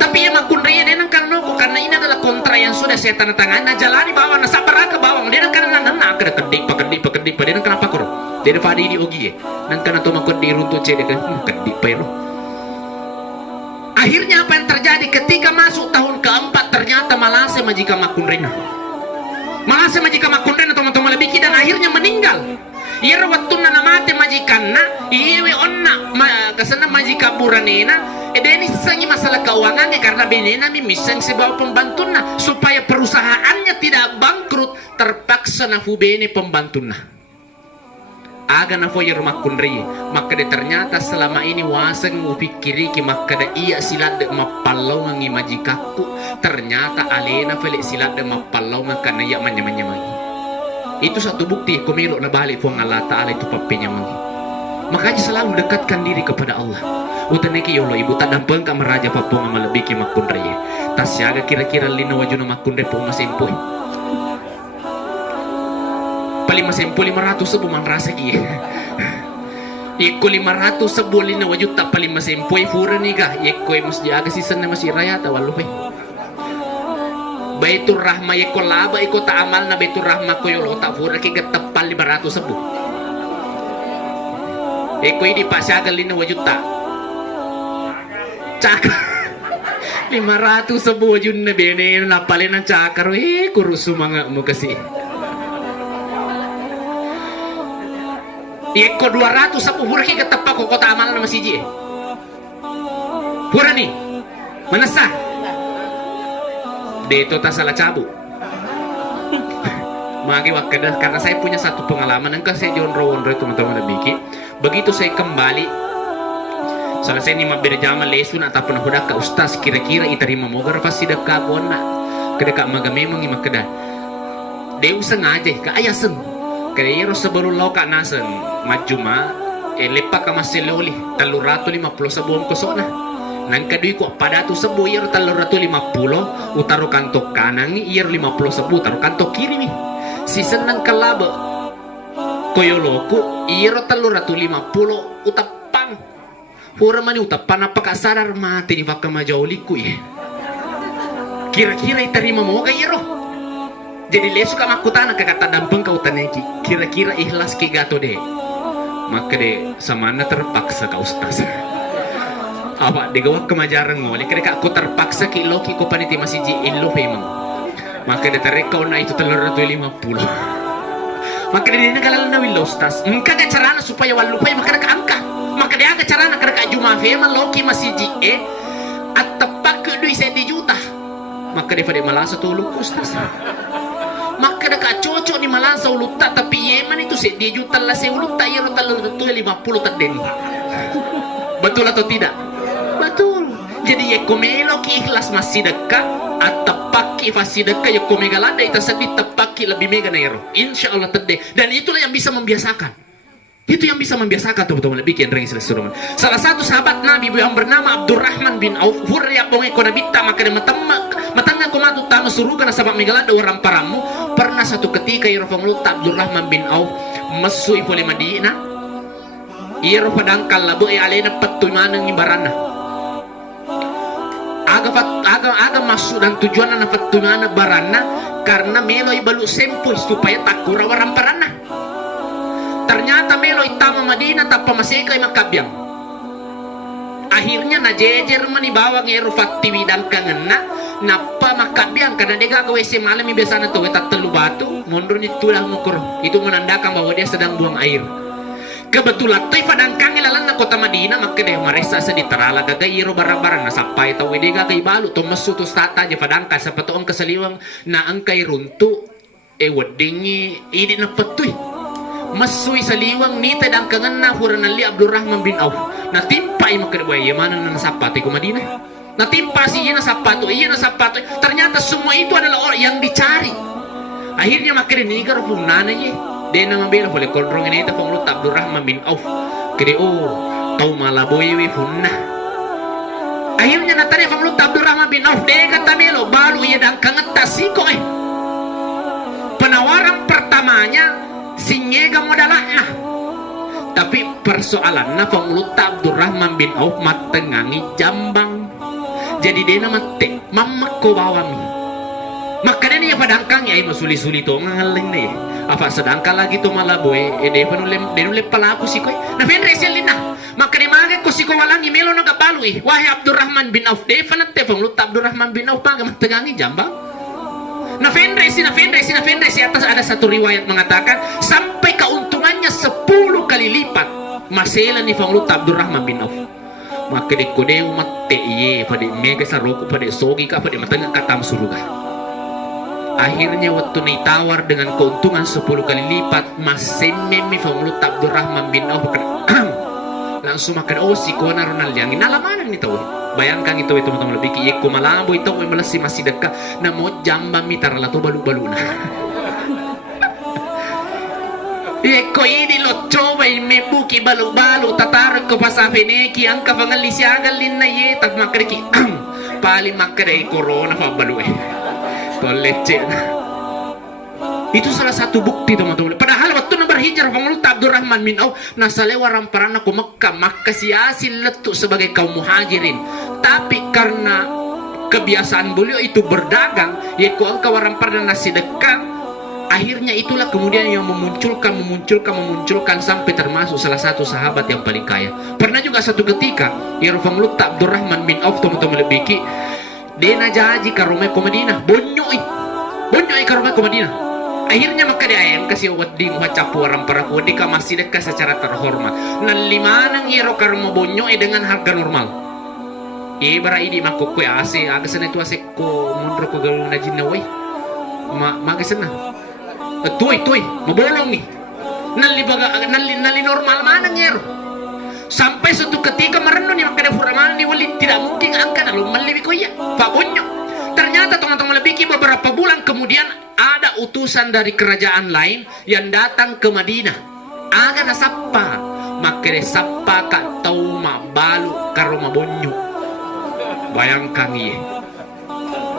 Tapi ya makun raya denang kana noko karena ini adalah kontra yang sudah saya tanda tangan. Nah jalani bawang, nah sabar ke bawang. Denang kana nana kada kedip denang kenapa koro? Denang fadi di ogi ye. Nang kana to makun di runtuh cede kan kedip pero. Akhirnya apa yang terjadi ketika masuk tahun keempat ternyata malase majikan makunrena. Malase majikan makunrena teman-teman lebih dan akhirnya meninggal. Ia waktu nana mate majikan na, iwe onna kesana majika buranena. Deni sangi masalah keuangannya karena benena misang sebawa pembantuna supaya perusahaannya tidak bangkrut terpaksa nafu bene pembantuna. Aga na foyer makunri maka de ternyata selama ini waseng upikiri ki maka de iya silat de mapallau ngi majikaku ternyata alena fele silat de mapallau maka na ya manya itu satu bukti komelo na balik fo Allah taala itu papenya mangi. Makanya selalu dekatkan diri kepada Allah. Utaneki yolo ibu tak dampeng ka meraja papong lebih ki makunri tasyaga kira-kira lina wajuna makunri po masempoy paling masempo 500 sebu man rasa ki iko 500 sebu lina wajuta paling masempo fura ni ka iko mas jaga sisan na masih raya ta walu Baitur Rahma iko laba iko ta amal na Baitur Rahma ko yolo ta fura ki gatapal 500 sebu iko ini pasyaga lina wajuta cak 500 sebu wajun na bene na palin ang cakar kurusu mga mo kasi Eko 200 sapu hura ki ketepak ko kota amal nama siji. Hura nih. Menesa. Deto tak salah cabu. Magi wakada karena saya punya satu pengalaman engkau saya John Rowan teman-teman lebih. Begitu saya kembali selesai ni berjamaah lesun ataupun hudak ke ustaz kira-kira iterima mogar pasti dekat bona. Kedeka maga memang ima kedah. Deu sengaja ke ayasen. Kaya sebelum lo kak nasen majuma lepak ka masiloli 350 sebuah kosona nang kadui ko pada tu sebu ir 350 utaro kanto kanan ir 50 sebu utaro kanto kiri nih sisen nang kalaba koyoloku ir 350 utapang pura mani utapang apa ka sadar mati ni fakka majauliku kira-kira iterima mo ka iro. Jadi lesu ka makutana ka kata dampeng ka utaneki kira-kira ikhlas ki gato de maka de samana terpaksa ka ustaz apa de gawak kemajaran ngoli kira aku terpaksa ki loki ko paniti masiji illo memang maka de tereka na itu 350 maka de nagala na wil ustaz engka ka carana supaya walupay maka ka angka maka de aga carana ka juma memang loki masiji at tepak duit 1 juta maka de fade malasa tuluk ustaz maka dekat cocok ni malansa uluta tapi Yemen itu dia juta lah saya uluta ya rota 50 terdeni betul atau tidak betul jadi ya komelo ki ikhlas masih dekat atau paki fasih dekat ya komegalada itu sedih tepaki lebih mega nairo insya Allah terde dan itulah yang bisa membiasakan itu yang bisa membiasakan teman-teman lebih kian ring salah satu sahabat Nabi yang bernama Abdurrahman bin Auf hurya bonge ko nabita maka dia matanga ko matu tama suruh karena sabab megalada orang paramu pernah satu ketika irofang luta Abdurrahman bin Auf masuk ipole Madinah iro padangkal labo alena patumanang ibarana aga masuk dan tujuan na patumana barana karena melo ibalu sempo supaya takura orang parana ternyata melo itama Madinah tanpa masika makabyang akhirnya na jejer mani bawang ero fatiwi dan kangenna napa makabyang karena dia gak WC malam biasa na to wetak telu batu mundur ni tulah mukur itu menandakan bahwa dia sedang buang air kebetulan toy padang kangilalan na kota Madinah maka dia maresa sedih terala gaga iro barang-barang na sapay tahu dia gak balu to masuto stata aja padang ka sa patoong kasaliwang na angkay runtu wedingi idi na patuy masui saliwang ni tadang kangenna huran ali Abdurrahman bin Auf natimpa maka dia mana na sapati ko Madinah natimpa si iya na sapato ternyata semua itu adalah orang yang dicari akhirnya maka dia nigar punana ye Dia nama bela boleh kodrong ini itu Fanglut Abdurrahman bin Auf. Kiri tau malaboy we funna. Akhirnya natanya Fanglut Abdurrahman bin Auf dia kata belo baru ia dan kangen tasiko Penawaran pertamanya sinyega modalana. Tapi persoalannya Fanglut Abdurrahman bin Auf matengangi jambang. Jadi dia nama te mamak ko bawami. Maka dia padangkang ya masuli-suli to ngaling deh. Apa sedangkan lagi to malaboy dia penulem palaku si koy. Na fenre selina. Maka dia maga ko si ko walangi melo na gabalui. Wahai Abdurrahman bin Auf dia fanate Fanglut Abdurrahman bin Auf paga matengangi jambang. Na fenre si atas ada satu riwayat mengatakan sampai keuntungannya 10 kali lipat masela ni Fanglut Abdurrahman bin Auf. Maka di kode umat ye pada mega saroku pada sogi ka pada matanga katam suruga. Akhirnya waktu ni tawar dengan keuntungan 10 kali lipat masemme Fanglut Abdurrahman bin Auf langsung makan si kona Ronald yang inalamanan ni tahu. Bayangkan itu teman-teman lebih ki ko malambo itu melesi masih dekat na mo jamba mitar la to balu-baluna. Eko ini lo coba me buki balu-balu tatar ko pasafeneki angka pangalisi agalin na ye tat makreki pali makre corona fa balu tolecce. Itu salah satu bukti teman-teman. Padahal waktu na berhijrah Fanglut Abdurrahman bin Auf nasalewa ramparan ke Makkah siasil letuk sebagai kaum muhajirin. Tapi karena kebiasaan beliau itu berdagang, yaitu angka waramparan nasi dekat, akhirnya itulah kemudian yang memunculkan sampai termasuk salah satu sahabat yang paling kaya. Pernah juga satu ketika Fanglut Abdurrahman bin Auf teman-teman lebih dia najaji ke rumah ke Madinah, bonyoi ke rumah ke Madinah. Akhirnya maka dia ayam kasih wading wacapu orang para kodi ka masih dekat secara terhormat. Nan lima nang iro karmo bonyo dengan harga normal. Bara ini mako ko ase aga sana itu ase ko mundur ko galung na jinaway. Maga sana. Toy mabolong ni. Nali normal mana ngero. Sampai suatu ketika merenung ni maka dia furaman ni walid tidak mungkin angka lalu malibi ko ya. Pak bonyo. Ternyata teman-teman lebih beberapa bulan kemudian ada utusan dari kerajaan lain yang datang ke Madinah. Aga na sappa, makere sappa ka tau mabalu karoma bonyo. Bayangkan ye.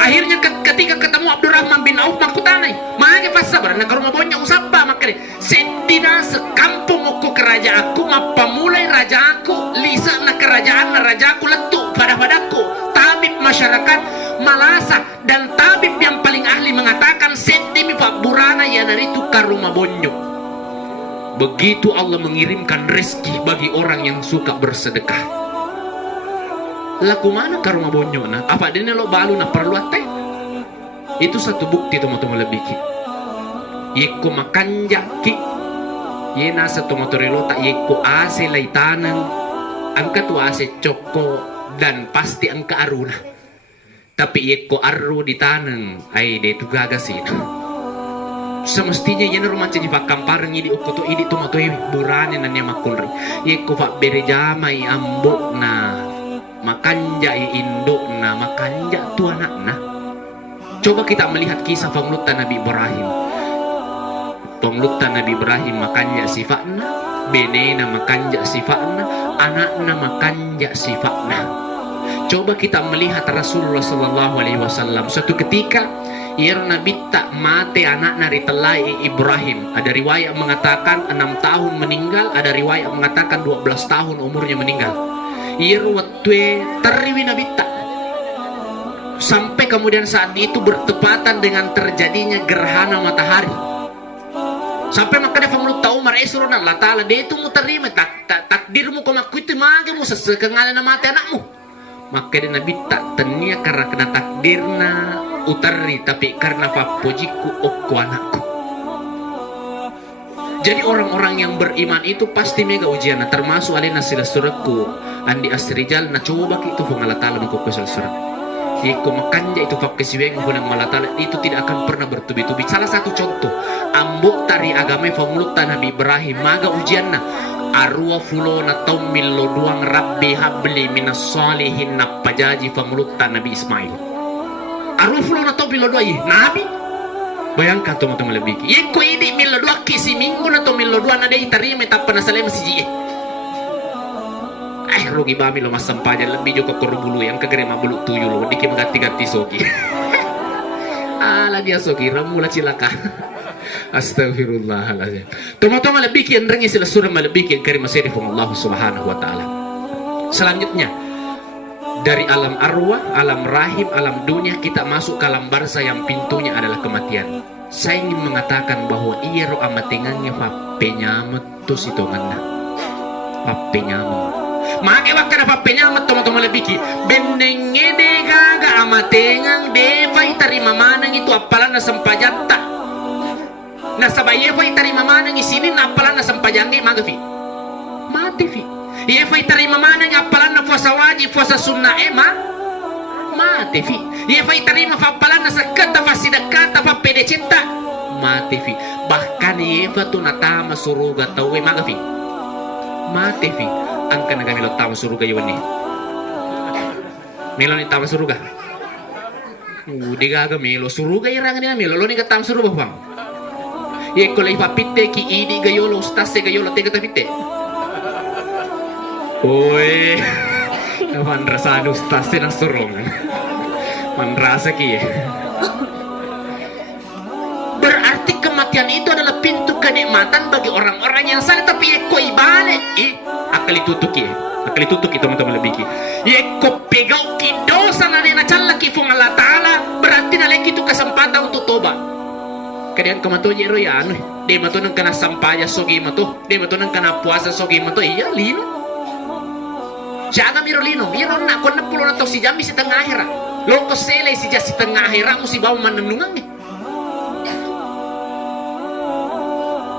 Akhirnya ketika ketemu Abdurrahman bin Auf makutanay, maage pasabar na karoma bonyo usappa makere. Sendina sekampung ko kerajaanku mapamulay rajaku lisa na kerajaan na rajaku letu pada-padaku. Tabib masyarakat malasa dan tabib yang paling ahli mengatakan sedemi Pak Burana ya dari tukar rumah bonyo. Begitu Allah mengirimkan rezeki bagi orang yang suka bersedekah. Laku mana ke rumah bonyo na? Apa dia lo balu na perlu ate? Itu satu bukti teman-teman lebih ki. Yeko makan jaki. Yena satu motorelo tak yeko ase laitanan. Angka tu ase coko dan pasti angka aruna. Tapi yeko arru di taneng ai de tu gagasin. Semestinya yana rumah jadi pakam parang idi okoto idi tu matoi burane nan ya makunri. Yeko pak berejamai ambok na makanja induk na makanja tu anak na. Coba kita melihat kisah penglutan Nabi Ibrahim. Penglutan Nabi Ibrahim makanja sifatna, benena makanja sifatna, anakna makanja sifatna. Coba kita melihat Rasulullah Sallallahu Alaihi Wasallam. Suatu ketika, Nabi tak mati anak nari telai Ibrahim. Ada riwayat mengatakan 6 tahun meninggal, ada riwayat mengatakan 12 tahun umurnya meninggal. Waktu teriwi Nabi tak. Sampai kemudian saat itu bertepatan dengan terjadinya gerhana matahari. Sampai makanya Fanglut tahu Umar Allah Ta'ala dia itu mau terima takdirmu kau maku itu magamu sesekengalan mati anakmu. Maka dia Nabi tak tenia karena kena takdirna utari tapi karena papojiku okko anakku. Jadi orang-orang yang beriman itu pasti mega ujian. Termasuk alena sila suratku andi asrijal na coba itu pengalatala mengkoko sila surat. Yaitu makanya itu pakai siweng hunang malatala itu tidak akan pernah bertubi-tubi. Salah satu contoh ambok tari agama Fanglut Nabi Ibrahim maga ujianna. Arwa fulona taumil loduang rabbi habli minas salihin napajaji Fanglut Nabi Ismail. Arwa fulona taumil loduang Nabi Bayangkan teman-teman lebih. Iko ini milo dua kisi minggu na to milo dua na dei tarima tappa na salema si jie. Ay rugi ba milo mas sampajan lebih juga korbulu yang kagere mabulu tuyul lo dikit ganti-ganti soki. Ala dia soki ramula cilaka. Astagfirullahaladzim. Teman-teman lebih yang rengi sila surah malebih yang karim masih Allah Subhanahu wa taala. Selanjutnya dari alam arwah, alam rahim, alam dunia kita masuk ke alam barza yang pintunya adalah kematian. Saya ingin mengatakan bahwa iya roh amatingannya penyamet tuh situ ngana. Penyamet. Maka wakana penyamet teman-teman lebih ki. Benenge degaga amatingang devai tarima manang itu apalan na sampajatta. Na sabaye vai tarima manang isini na apalan na sampajange magafi. Mati fi. Ia fai tarima mana nga apalan na puasa wajib, puasa sunnah mati fi. Ia fai tarima fa apalan na sakata fa sidakata fa pede cinta mati fi. Bahkan ia fa tu natama suruga tawe maga fi. Mati fi. Angka naga milo tama suruga yawani. Milo ni tama suruga. Digaga milo suruga irang ni milo lo ni ka tama suruga bang. Ia kolai fa pitte ki idi gayolo ustase gayolo tega ta pitte. Oi, man rasa ustaz na surongan. Man rasa ki. Berarti kematian itu adalah pintu kenikmatan bagi orang-orang yang saleh tapi eko ibale. Akal itu teman-teman lebih ki. Eko pegau ki dosa na na challa ki fung Allah taala berarti na lagi itu kesempatan untuk tobat. Kadian kemato jero ya anu. Dia mato nang kana sampaya sogi mato. Dia mato nang kana puasa sogi mato. Iya lino. Jangan miro nak kau nak pulau atau si jami si tengah akhirat. Loko sele si jasi tengah akhirat mesti bawa manenungan ni.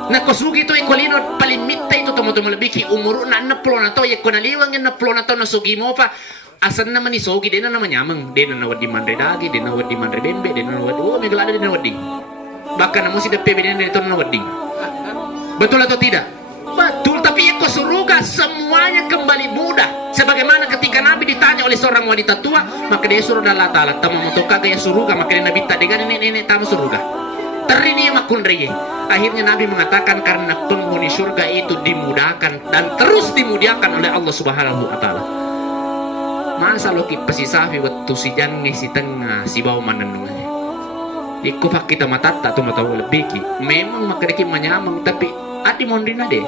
Nak kau sugi tu ekolino paling mita itu teman-teman lebih ki umur nak pulau atau ya kau naliwang nak pulau atau nak sugi mau apa? Asal nama ni sugi dia nama nyamang, dia nama wadi mandre dagi, dia nama wadi mandre bembe, dia nama wadi megalada dia nama wadi. Bahkan namun si depe dia itu nama wadi. Betul atau tidak? Betul, tapi eko suruga semuanya kembali mudah. Sebagaimana ketika Nabi ditanya oleh seorang wanita tua, maka dia suruh Allah Ta'ala tamu motoka gaya suruga, maka dia Nabi tak dengan nenek tamu suruga. Terini makun reye. Akhirnya Nabi mengatakan karena penghuni surga itu dimudahkan dan terus dimuliakan oleh Allah Subhanahu wa taala. Masa lo ki pasisafi waktu si jange si tengah si bawah manenungannya. Iku pak kita matata tu mata lebih ki. Memang maka dia menyamang tapi adi mondina deh.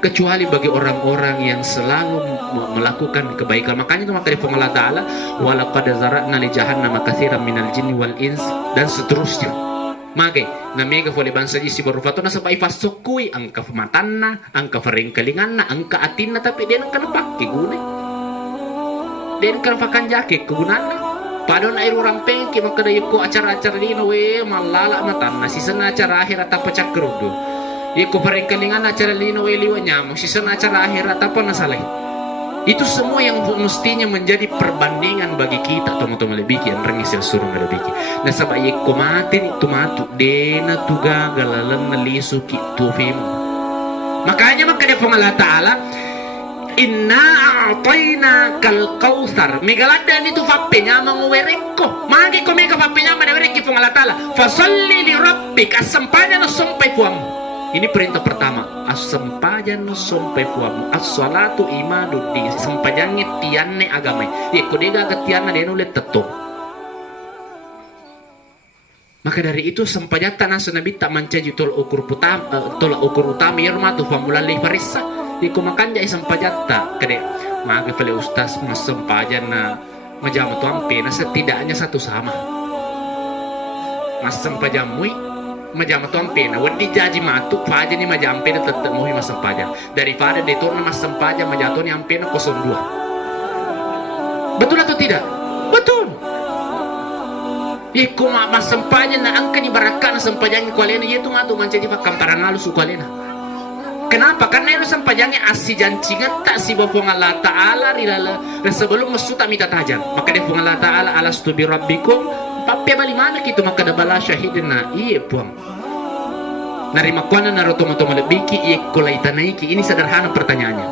Kecuali bagi orang-orang yang selalu melakukan kebaikan. Makanya itu maka difungala ta'ala walaqad zara'na li jahannama katsiran minal jinni wal ins dan seterusnya. Maka namega fole bangsa si barufato na sabay fasokui angka matanna, angka faringkalinganna, angka atinna tapi dia nang kana pakai guna. Dia nang kana pakanjake kegunaanna. Padahal air orang pengki maka dayo ko acara-acara dino we malala matanna sisana acara akhirat apa cakrudo. Iko perengkalingan acara lino eliwa nyamuk sisa acara akhirat apa nasalai. Itu semua yang mestinya menjadi perbandingan bagi kita teman-teman lebih yang rengis yang suruh lebih. Nah sabab iko mati itu matu dena tuga galalan nalisu ki tufim. Makanya maka dia Allah Ta'ala inna a'tayna kal kautsar megaladan itu fappenya manguwereko magi ko mega fappenya madewereki Allah Ta'ala fasalli li rabbik asampanya no sampai puamu. Ini perintah pertama, as-sampajan sompai puamu, as-salatu imaduddin, sampajangnya tianne agama. Ya kodega gatiana denu let tetto. Maka dari itu sampajata nasu nabi tak mancaji tol ukur utama yermatu famulali farissa. Iku makan jai sampajata kade maka pale ustaz mas sampajan na majam tu ampe na setidaknya satu sama. Mas sampajamui majam tu ampe na wadi jaji matu paja ni majam ampe na tetap muhi mas sampajan daripada detorna mas sampajan majato ni ampe na 02. Betul atau tidak? Betul. Iku mas sampajan na angka ni barakan sampajan ni kualena itu ngatu mancaji pakam parangalu su kualena. Kenapa? Karena itu sampajangnya asi jancingan tak si bapung Allah Ta'ala rilala dan sebelum masuk tak minta tajam maka dia Allah Ta'ala alastu bi rabbikum pape bali mana gitu maka da bala syahidina iya puang narima kuana narotomo-tomo lebiki iya kulai tanaiki. Ini sederhana pertanyaannya,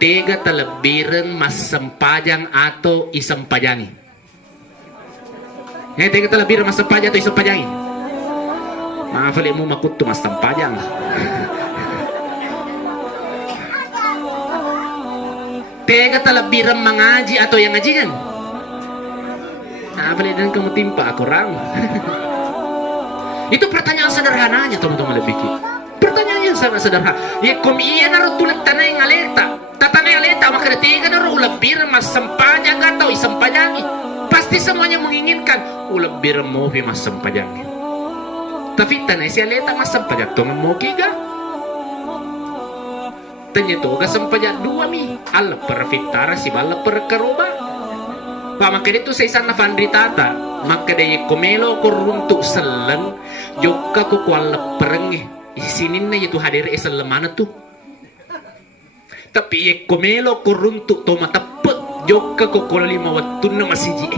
tega telebiren mas sempajang atau isempajangi? Tega telebiren mas sempajang atau isempajangi? Maaf mo makut tu mas tampajang. Tega talabiran mengaji atau yang ngajian. Maaf dan kamu timpa aku ram. Itu pertanyaan sederhananya teman-teman lebih. Pertanyaan yang sangat sederhana. Ya kum iya naruh tulis tanah yang aleta. Tatana yang aleta maka tega naruh ulabir mas sempajang atau isampajangi. Pasti semuanya menginginkan ulabir mau mas sempajangi. Tapi tanah si aleta mas sempajang tu mau kiga. Tanya tu ga sempajang dua mi. Alla per fitara si bala per karoba. Pa maka itu sa isang nafandritata maka day komelo koruntuk selang jokka ko kuala perenge isinin na itu hadir isang lamana tu tapi ye komelo koruntuk to matapet jokka ko kuala lima watun na masiji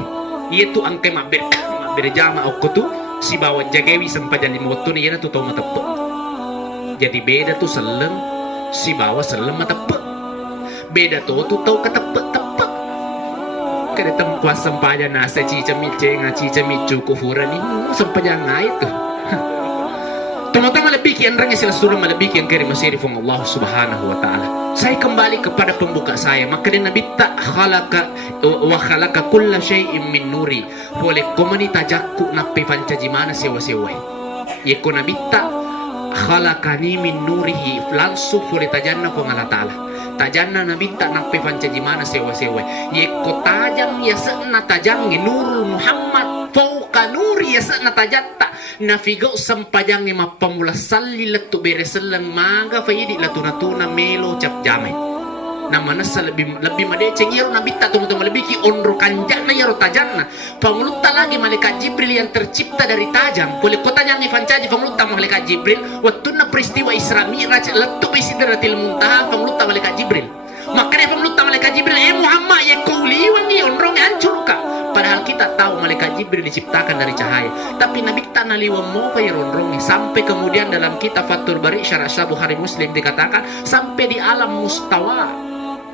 itu angke berjama ako tu si bawa jagawi sampajan lima watun na tu to matapet jadi beda tu selang si bawa selang matapet beda tu tau katapet kada tempat sampajan nasa cica micenga cica micu kufuran ini sampajan itu teman-teman lebih kian rangnya sila surah lebih kian kiri masih rifung Allah subhanahu wa ta'ala. Saya kembali kepada pembuka saya maka dia nabi tak khalaqa wa khalaqa kulla syai'in min nuri boleh komani tajakku napi pancajimana sewa-sewa ya ko nabi tak khalaqani min nurihi langsung boleh tajanna ko ngala ta'ala tajanna nabi tak nak pevanca jimana sewa-sewa ye ko tajam ya sana tajangi nurul Muhammad fauqa nuri ya sana tajatta nafigo sampajangi mapamula salli latu bereselang maga faidi latu natuna melo cap jamai nama nasa lebih madeceng yaro nabi tak teman-teman lebih ki onro kanjana yaro tajanna pamulutta lagi malaikat Jibril yang tercipta dari tajam boleh ko tajangi fancaji pamulutta malaikat Jibril wattuna peristiwa Isra Mi'raj latu bisidratil muntaha pamulutta malaikat Jibril makanya pamulutta malaikat Jibril Muhammad ya kau liwangi onrong hancur ka padahal kita tahu malaikat Jibril diciptakan dari cahaya tapi nabi tak naliwa mau kaya onrong sampai kemudian dalam kitab Fathul Bari syarah Sahih Bukhari Muslim dikatakan sampai di alam mustawa.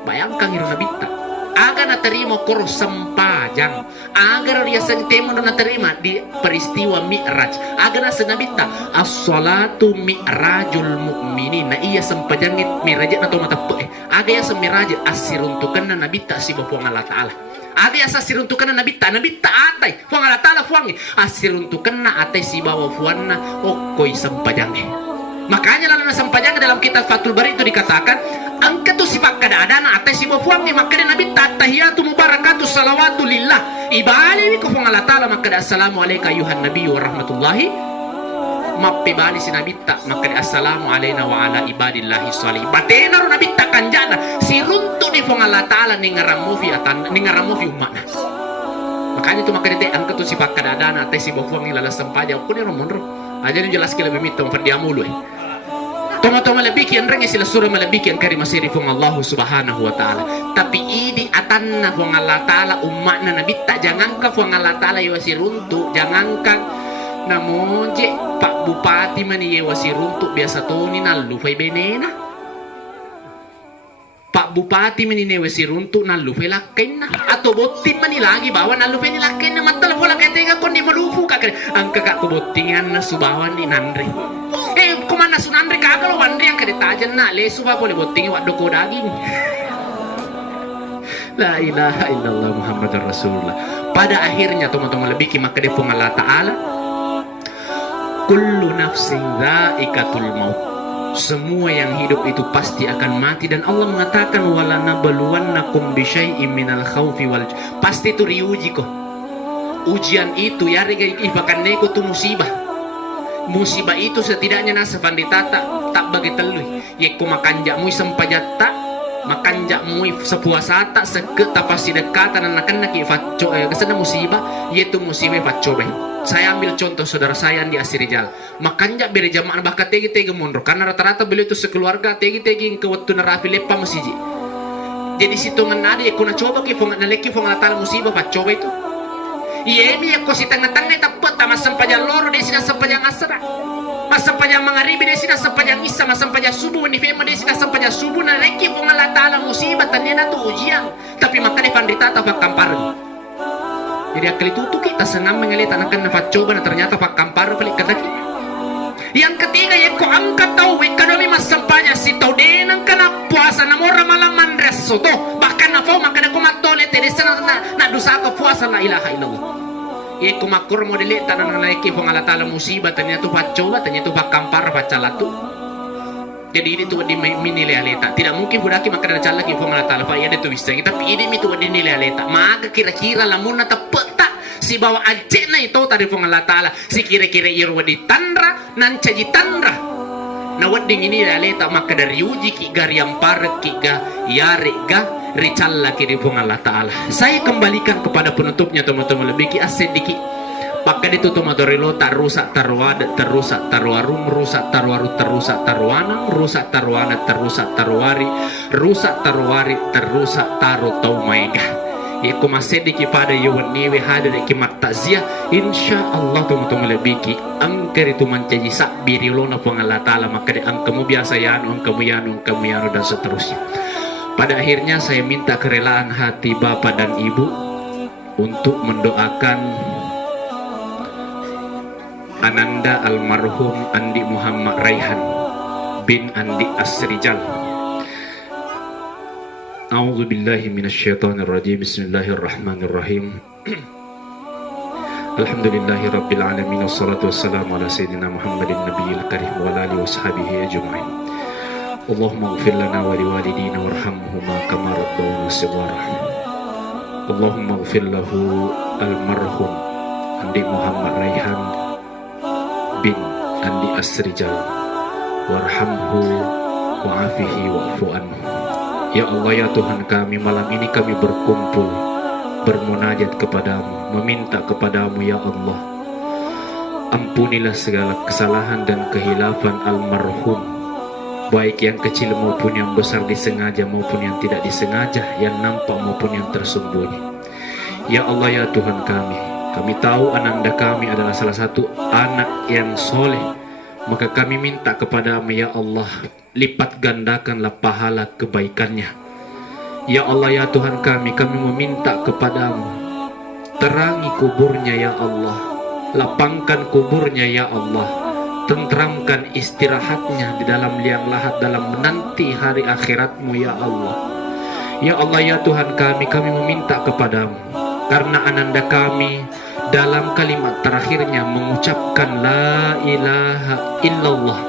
Bayangkan hiro nabita agar na terima kor sempajang agar dia sentemo na terima di peristiwa Mi'raj agar na senabita as-salatu mi'rajul mu'minin na iya sempajangit Mi'raj na to matape agar ya semiraj asiruntukan na nabita si bapuang Allah Ta'ala agar ya asiruntukan na nabita atay puang Allah Ta'ala puang asiruntukan na atay si bawa puan na okoy sempajangit makanya lalu na sempajang dalam kitab Fathul Bari itu dikatakan angka tu sifat kadadana atas si bafuang ni makanya nabi tahiyatu mubarakatu salawatu lillah ibali ko fong Allah Ta'ala makanya assalamu alayka ayuhan nabi wa rahmatullahi mappibali si nabi ta makanya assalamu alayna wa ala ibadillahi salih batena ro nabi ta kanjana si runtu ni fong Allah Ta'ala ni ngaramufi umatna makanya tu makanya te angka tu sifat kadadana atas si bafuang ni lalas sampaja ko ni romonro aja ni jelas kila bimitom fardiamulu Toma-toma lebih kian rangnya sila surah lebih kian kari masih rifung Allah subhanahu wa ta'ala tapi idi atanna fuang Allah ta'ala umatna nabi tak jangankan fuang Allah ta'ala yawasi runtuk jangankan namun je pak bupati mani yawasi runtuk biasa toni nalu fai benena pak bupati mani yawasi runtuk nalu fai lakain atau botin mani lagi bawa nalu fai lakain matala fola kaya tega kon di malufu kakak angka kak kebotingan na subawan ni nandri kumana sunandre kagalo wandre yang kedetajan na lesu pa boleh botingi waddo ko daging la ilaha illallah Muhammadur Rasulullah pada akhirnya teman-teman lebih maka defung Allah Ta'ala kullu nafsin dha'iqatul maut semua yang hidup itu pasti akan mati dan Allah mengatakan wala nabluwannakum bisyai'im minal khaufi wal pasti itu riuji kok ujian itu ya rega ibakan neko tu musibah itu setidaknya nasa panditata tak bagi telui ye ko makanjak mui sempajatta makanjak mui sepuasata seket tapasi dekatan anakan naki facco kesana musibah yaitu musibah facco be saya ambil contoh saudara saya di Asirijal makanjak beri jamaah bahkan tegi mondro karena rata-rata beliau itu sekeluarga tegi ke waktu narafi lepa masiji jadi situ ngenade ye ko na coba ki fonga naleki fonga tal musibah facco be itu iya mi ako si tengah-tengah tapot mas sampajang loro di sini sampajang asra mas sampajang mangaribi di sini sampajang isa mas sampajang subuh ni fema di sini sampajang subuh na leki pong Allah Ta'ala musibah tanya tu ujian tapi makanya pandita tak kampar jadi akal itu kita senang mengelit anak na coba na ternyata pak kampar pelik kata Yang ketiga ya ko angkat tau ekonomi mas sampanya si tau denang kana puasa namora malaman reso to bahkan na fau makana ko matole te sana na dosa ko puasa la ilaha illallah. Ye ko makur mo dili tanan na iki fo ngala taala musibah tanya tu pacoba tanya tu bakampar bacalatu. Jadi ini tuh di minilai aleta. Tidak mungkin budaki makan ada lagi fo ngala taala fa iya de tu bisa tapi ini itu di nilai aleta. Maka kira-kira lamun na tapeta si bawa ajena itu tadi fo ngala taala si kira-kira irwa di tandra nan caji tandra na wedding ini aleta maka dari uji ki gariam par ki ga yare ga ricalla ki di fo ngala taala. Saya kembalikan kepada penutupnya teman-teman lebih ki asediki maka itu tomadorelo tarusak tarwada terusak tarwarum rusak tarwaru terusak tarwanang rusak tarwana terusak tarwari rusak tarwari terusak taru taumaiga. Iku masih diki pada yawan niwe hadir ki maktazia insyaallah teman-teman lebih ki angker itu mencaji sak birilona pengala taala maka di angkamu biasa yanu angkamu yanu dan seterusnya. Pada akhirnya saya minta kerelaan hati bapak dan ibu untuk mendoakan Ananda almarhum Andi Muhammad Raihan bin Andi Asrijal. A'udzu billahi minasyaitonir rajim. Bismillahirrahmanirrahim. Alhamdulillahi rabbil alamin wassalatu wassalamu ala sayyidina Muhammadin nabiyil karim wa ala alihi washabihi ajmain. Allahumma ighfir lana wa liwalidina warhamhuma kama rabbawna shighara. Allahumma ighfir lahu almarhum Andi Muhammad Raihan bin Andi Asrijal warhamhu wa'afihi wa'fu anhu. Ya Allah ya Tuhan kami, malam ini kami berkumpul bermunajat kepadamu, meminta kepadamu ya Allah, ampunilah segala kesalahan dan kehilafan almarhum, baik yang kecil maupun yang besar, disengaja maupun yang tidak disengaja, yang nampak maupun yang tersembunyi. Ya Allah ya Tuhan kami tahu ananda kami adalah salah satu anak yang soleh, maka kami minta kepadamu ya Allah, lipat gandakanlah pahala kebaikannya. Ya Allah ya Tuhan kami meminta kepadamu, terangi kuburnya ya Allah, lapangkan kuburnya ya Allah, tentramkan istirahatnya di dalam liang lahat dalam menanti hari akhiratmu ya Allah. Ya Allah ya Tuhan kami meminta kepadamu, karena ananda kami dalam kalimat terakhirnya mengucapkan la ilaha illallah,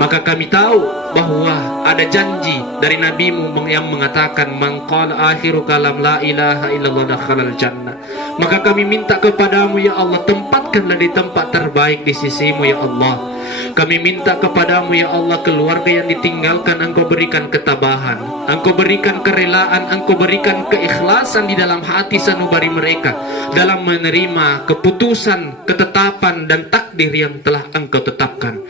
maka kami tahu bahwa ada janji dari nabimu yang mengatakan man qala akhiru kalam la ilaha illallah dakhalal jannah. Maka kami minta kepadamu ya Allah, tempatkanlah di tempat terbaik di sisimu ya Allah. Kami minta kepadamu ya Allah, keluarga yang ditinggalkan Engkau berikan ketabahan, Engkau berikan kerelaan, Engkau berikan keikhlasan di dalam hati sanubari mereka dalam menerima keputusan, ketetapan dan takdir yang telah Engkau tetapkan.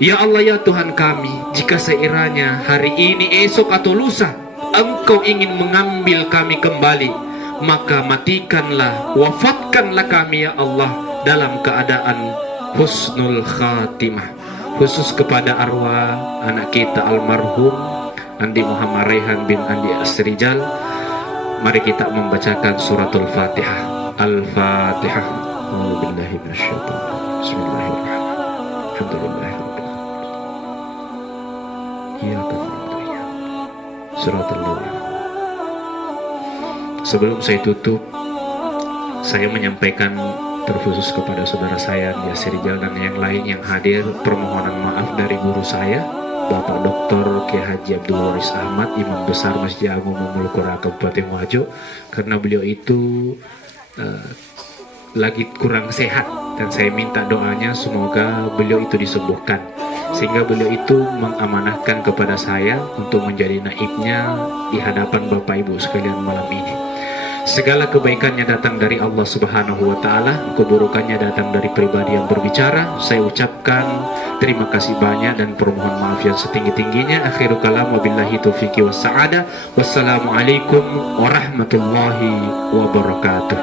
Ya Allah ya Tuhan kami, jika seiranya hari ini, esok atau lusa Engkau ingin mengambil kami kembali, maka matikanlah, wafatkanlah kami ya Allah dalam keadaan husnul khatimah, khusus kepada arwah anak kita almarhum Andi Muhammad Raihan bin Andi Asrijal. Mari kita membacakan suratul Fatihah. Al-Fatihah. A'udzubillahi minasyaitonir rajim. Bismillahirrahmanirrahim. Alhamdulillahirabbil alamin. Iyyaka na'budu wa iyyaka nasta'in. Shiratal ladzina. Sebelum saya tutup, saya menyampaikan terkhusus kepada saudara saya Yasir Rijal dan yang lain yang hadir, permohonan maaf dari guru saya Bapak Dr. Kiai Haji Abdul Waris Ahmad, Imam Besar Masjid Agung Mamulukura Kabupaten Wajo, karena beliau itu lagi kurang sehat dan saya minta doanya semoga beliau itu disembuhkan, sehingga beliau itu mengamanahkan kepada saya untuk menjadi naibnya di hadapan Bapak Ibu sekalian malam ini. Segala kebaikannya datang dari Allah Subhanahu wa Ta'ala, keburukannya datang dari pribadi yang berbicara. Saya ucapkan terima kasih banyak dan permohon maaf yang setinggi-tingginya. Akhirul kalam, wabillahi taufiqi wassa'adah. Wassalamualaikum warahmatullahi wabarakatuh.